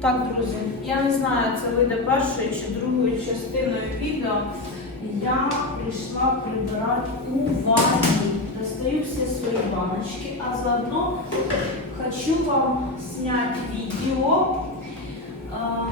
Так, друзі, я не знаю, це вийде першою чи другою частиною відео. Я прийшла прибирати у ванні. Достаю всі свої баночки, а заодно хочу вам снять видео а,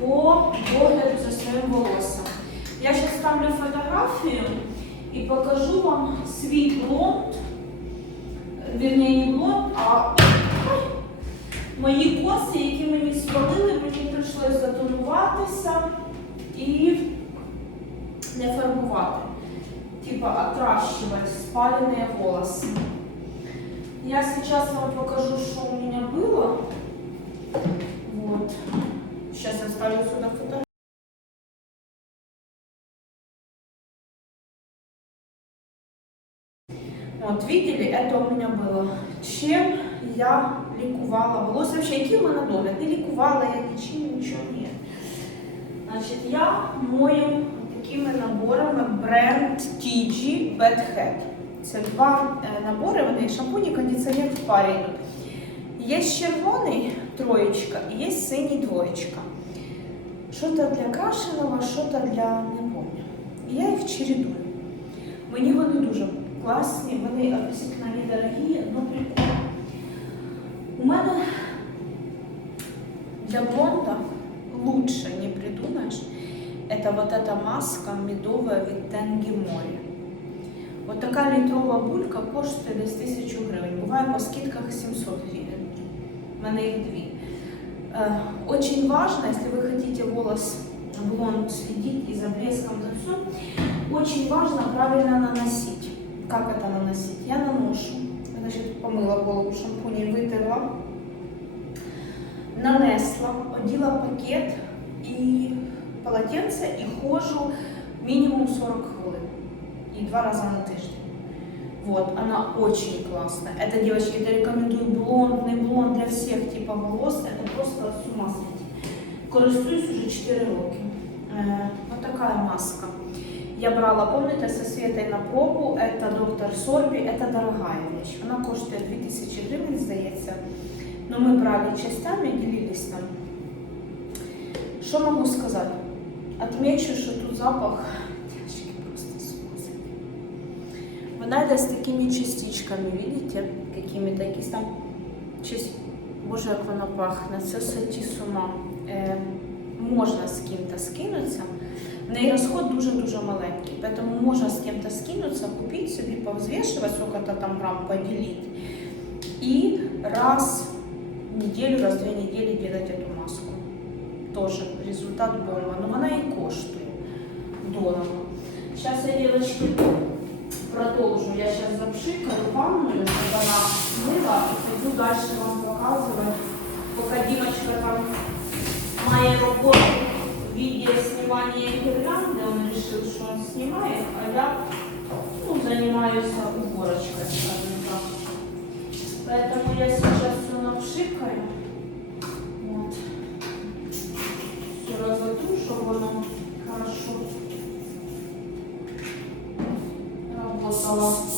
по догляду за своим волосом. Я сейчас ставлю фотографию и покажу вам свій блонд, мої коси, які мені спалили, мені прийшлося затонуватися і не фарбувати. Типа отращивать спаленные волосы. Я сейчас вам покажу, что у меня было. Вот. Сейчас я вставлю сюда фотографию. Вот, видели, это у меня было. Чем я лікувала волосся? Вообще, які в мене догляд? Не лікувала я нічим, нічого ні. Значить, я мою такими наборами бренд TG Bad Head. Це два е, набори, вони шампунь і кондиціонер в парі. Є червоний троєчка і є синій двоєчка. Що-то для крашеного, що-то для не. І я їх чередую. Мені вони дуже класні, вони относительно недорогі, але прикольні. У мене для блонда лучше не придумаешь. Это вот эта маска медовая від Тенгі Морі. Вот така літрова булька коштує десь 1000 гривень. Буває по скидках 700 гривень. У мене їх дві. Э, Очень важно, если вы хотите волос блонд следить и за блеском, за все, очень важно правильно наносить. Как это наносить? Я наношу, значит, помыла голову шампунем, вытерла, нанесла, оділа пакет і полотенце і ходжу мінімум 40 хвилин. И два раза на тиждень. Вот, она очень классная. Это, девочки, это рекомендую блонд, не блонд для всех типов волос. Это просто с ума сойти. Користуюсь уже 4 роки. Э, вот такая маска. Я брала, помните, со Светой на пробу. Это доктор Сорби. Это дорогая вещь. Она коштует 2000 гривен, здається. Но мы брали частями, делились там. Что могу сказать? Отмечу, что тут запах девочки просто с ума сойти. Вона йде з такими частичками, видите, какими-то якісь там щось, боже, як вона пахне, це сойти з ума. Е, можна з ким-то скинутися. В неї розход дуже-дуже маленький, поэтому можна з ким-то скинутися, купити собі, повзвешивать, сколько-то там грамм, поделить. И раз в неделю, раз в две недели делать эту маску. Тоже результат бомба. Но она и коштует дорого. Сейчас я, девочки, продолжу. Я сейчас запшикаю ванную, чтобы она мыла. И пойду дальше вам показывать. Пока Димочка там моей работы в виде снимания гирлянды, он решил, что он снимает, а я ну, занимаюсь уборочкой, скажем так. Поэтому я сейчас все напшикаю. Вот. Все разотру, чтобы оно хорошо работало.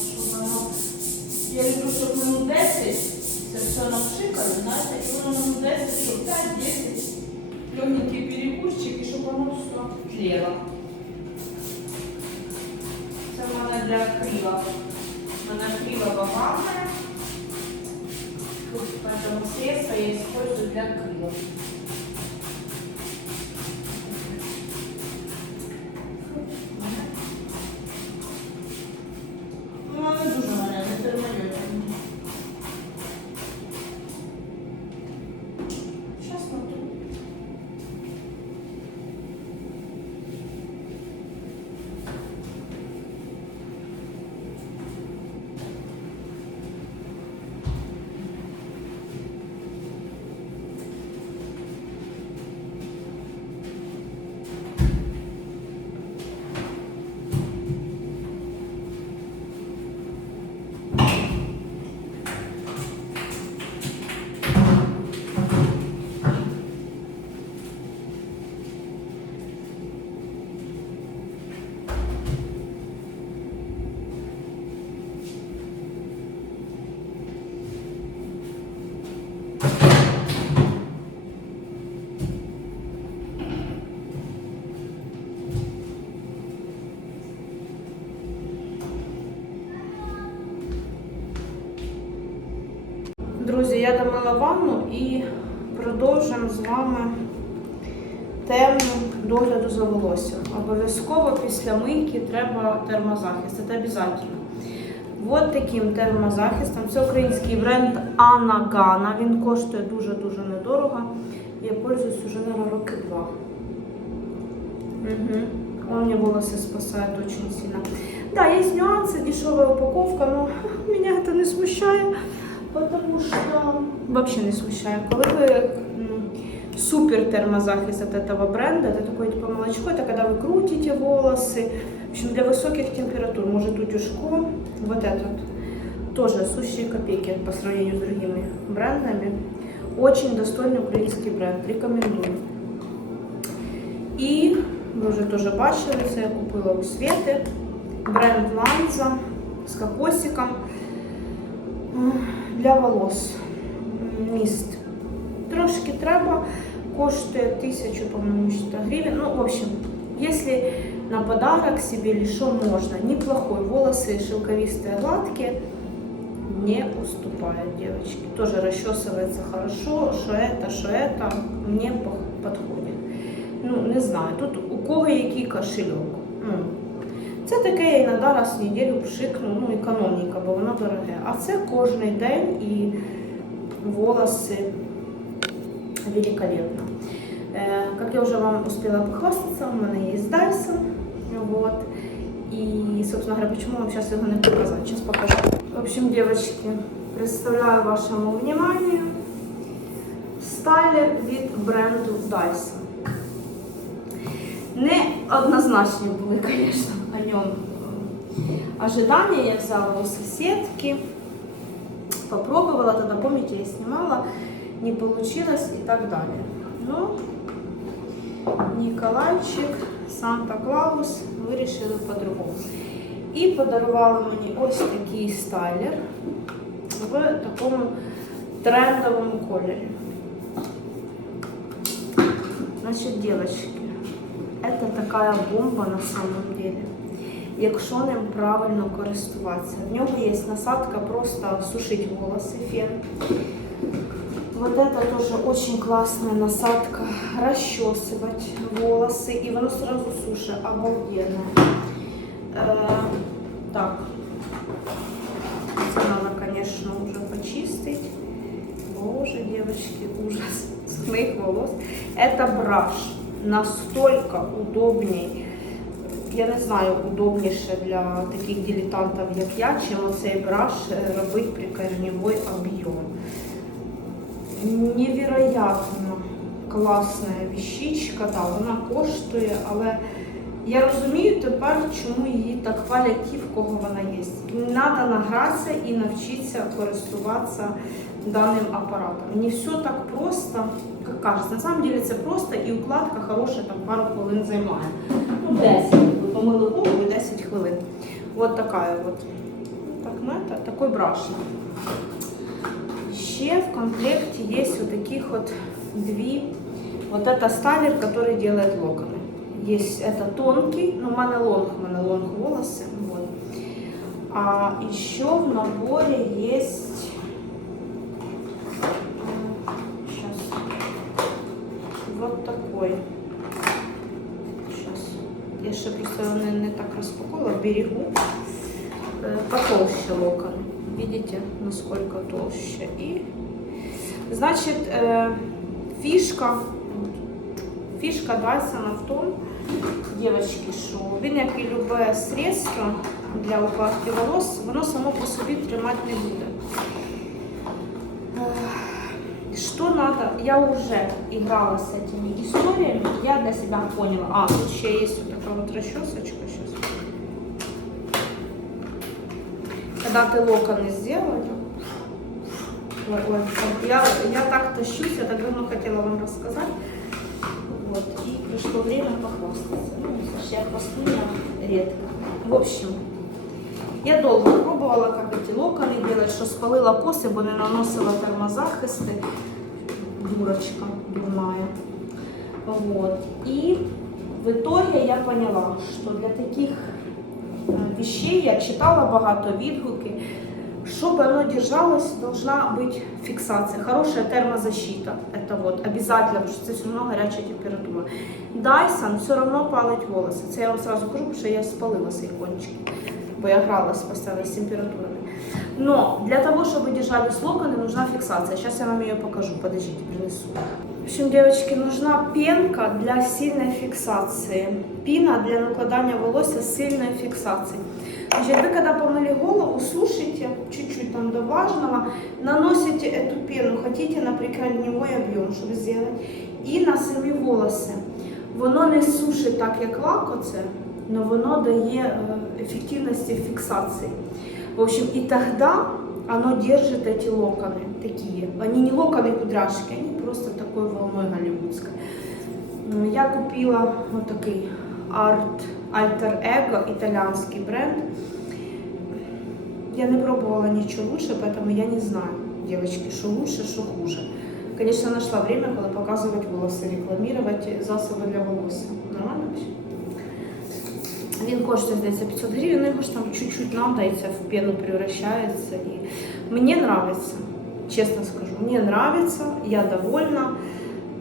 Це в мене для крила. У мене крила багате. Поэтому средство я использую для крылов. перемила ванну і продовжимо з вами тему догляду за волоссям. Обов'язково після мийки треба термозахист. Це обов'язково. От таким термозахистом. Це український бренд Анагана. Він коштує дуже-дуже недорого. Я пользуюсь уже, наверное, роки два. Угу. Он мне волосы спасает очень сильно. Да, есть нюансы, дешевая упаковка, но меня это не смущает, Потому что вообще не смущает. Коли ви м, супер термозахист от этого бренда, это такое типа молочко, это когда вы крутите волосы, в общем, для высоких температур, может утюжко, вот этот, тоже сущие копейки по сравнению с другими брендами. Очень достойный украинский бренд, рекомендую. І ви вже теж бачили, це я купила у Світи. Бренд Ланза з кокосиком для волос. М, Міст. Трошки треба, коштує 1000, по-моему, что гривен. Ну, в общем, если на подарок себе или что можно. Неплохой. Волосы шелковистые, гладкие. Не уступает, девочки. Тоже расчесывается хорошо, что это, что это. Мне по- подходит. Ну, не знаю, тут у кого який кошельок. це таке я іноді раз в неділю пшикну, ну, економніка, бо воно дороге. А це кожен день і волоси великолепно. Э, Как я уже вам успела похвастаться, у меня есть Dyson. Вот. И, собственно говоря, почему вам сейчас его не показать? Сейчас покажу. В общем, девочки, представляю вашему вниманию стайлер від бренду Dyson. Не однозначні були, звісно, о ньому ожидания. Я взяла у соседки, попробовала, тогда, помните, я снимала, не получилось и так далее. Но Ніколайчик, Санта-Клаус вирішили по-другому. І подарували мені ось такий стайлер в такому трендовому кольорі. Значит, девочки, это такая бомба на самом деле. Якщо ним правильно користуватися. В нього є насадка просто сушить волоси, фен. Вот это тоже очень классная насадка. Расчесывать волосы. И оно сразу суши. Обалденно. Э, так. Надо, конечно, уже почистить. Боже, девочки, ужас с моих волос. Это браш. Настолько удобней. Я не знаю, удобніше для таких дилетантів, як я, чим оцей браш е, робить прикорневой об'єм. Невероятно класна вещичка, да, вона коштує, але я розумію тепер, чому її так хвалять ті, в кого вона є. Треба награтися і навчитися користуватися даним апаратом. Не все так просто, як кажуть. На самом деле це просто і укладка хороша, там пару хвилин займає. Ну, 10. Помили голову і 10 хвилин. Вот такая вот. Так, ну, это такой брашный. Ще в комплекте есть вот таких вот две. Вот это стайлер, который делает локоны. Есть это тонкий, но монолонг, монолонг волосы. Вот. А еще в наборе есть... Я ще просто його не, не так распаковала. Берегу. Э, Потолще локоны. Видите, насколько толще. И, значит, э, фишка, фишка Дайсона в том, девочки, що він, як і любе средство для укладки волос, воно само по собі тримати не буде. Я уже играла с этими историями, я для себя поняла. А, тут еще есть вот такая вот расчесочка сейчас. Когда ты локоны сделала, я, я так тащусь, я так давно хотела вам рассказать. Вот, и пришло время похвастаться. Ну, слушай, я редко. В общем, я долго пробовала, как эти локоны делать, что спалила косы, бо не наносила термозахисти. Дурочка дурная. Вот. И в итоге я поняла, что для таких э, вещей я читала багато відгуки, Чтобы оно держалось, должна быть фиксация, хорошая термозащита. Это вот обязательно, потому что это все равно горячая температура. Dyson все равно палить волоси. Це я вам сразу кажу, потому що я спалила свої кончики, бо я гралась постоянно з температурами. Но для того, чтобы держались локоны, нужна фиксация. Сейчас я вам ее покажу. Подождите, принесу. В общем, девочки, нужна пенка для сильной фиксации. Пина для накладания волосся с сильной фиксацией. Значит, вы когда помыли голову, сушите чуть-чуть там до влажного, наносите эту пену, хотите на прикорневой объем, чтобы сделать, и на самі волоси. Воно не сушить так, як лак оце, но воно дає е, ефективності фіксації. В общем, и тогда оно держит эти локоны такие. Они не локоны кудряшки, они просто такой волной голливудской. М, Я купила вот такой арт Alter Ego, итальянский бренд. Я не пробовала ничего лучше, поэтому я не знаю, девочки, что лучше, что хуже. Конечно, нашла время, когда показывать волосы, рекламировать засоби для волосся. Нормально вообще? Він коштує здається 500 гривень, ну його ж там чуть-чуть це в пену превращається. І мені нравится, честно скажу, мне нравится, я довольна.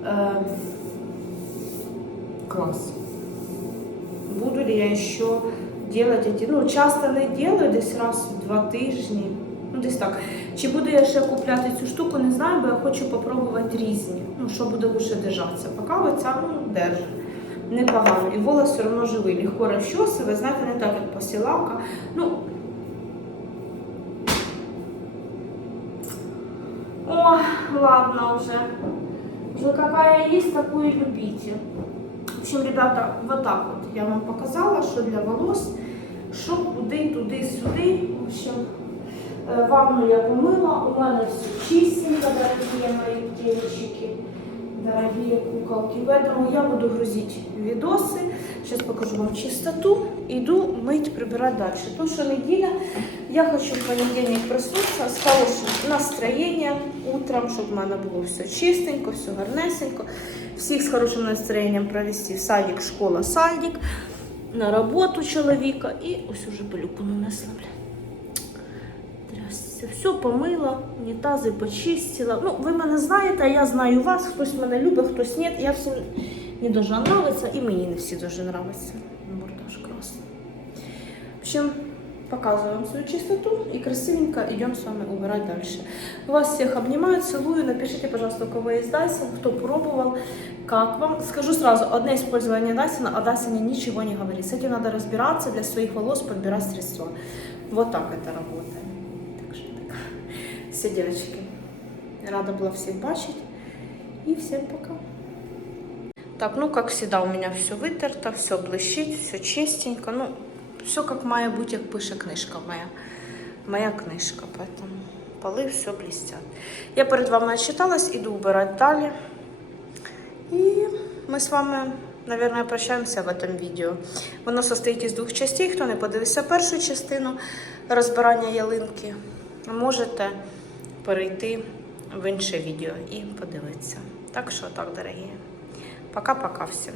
Э, класс. Буду ли я еще делать эти, ну часто не делаю, десь раз в два тижні. Ну, десь так. Чи буду я ще купляти цю штуку, не знаю, бо я хочу попробувати різні. Ну, що буде лучше держатися. Поки оця ну, держить. Непогано. І волос все одно живий, легко розчосує, знаєте, не так, як посілавка. Ну, О, ладно уже. Уже какая есть, такую и любите. В общем, ребята, вот так вот я вам показала, що для волос, що куди, туди, сюди. В общем, е, ванну я помила, у мене все чистенько, дорогие мои девочки, дорогие куколки. Поэтому я буду грузить видосы. Сейчас покажу вам чистоту. Иду мыть, прибирать дальше. Потому что неделя, я хочу в понедельник проснуться с хорошим настроением утром, чтобы в мене було все чистенько, все гарнесенько. Всіх з хорошим настроєнням провести в садик, школа, садик, на роботу чоловіка. І ось уже пилюку нанесла. бля. Здрасте. Все помила, унітази почистила. Ну, ви мене знаєте, а я знаю вас. Хтось мене любить, хтось ні. Я всім не дуже нравиться, і мені не всі дуже нравиться. Мордаш красный. В общем, показываю вам свою чистоту и красивенько идем с вами убирать дальше. Вас всех обнимаю, целую. Напишите, пожалуйста, у кого есть Dyson, кто пробовал, как вам. Скажу сразу, одно использование Dyson, о Dyson ничего не говорит. С этим надо разбираться, для своих волос подбирать средства. Вот так это работает. Так что так. Все, девочки, рада была всех бачить. И всем пока. Так, ну, как всегда, у меня все вытерто, все блещит, все чистенько. Ну, все как має бути, як пише книжка моя. Моя книжка, поэтому полы все блестят. Я перед вами отчиталась, иду убирать далі. И мы с вами, наверное, прощаемся в этом видео. Воно состоїть із двох частей. Хто не подивився першу частину розбирання ялинки, можете перейти в інше відео і подивитися. Так що так, дорогі. Пока-пока всім.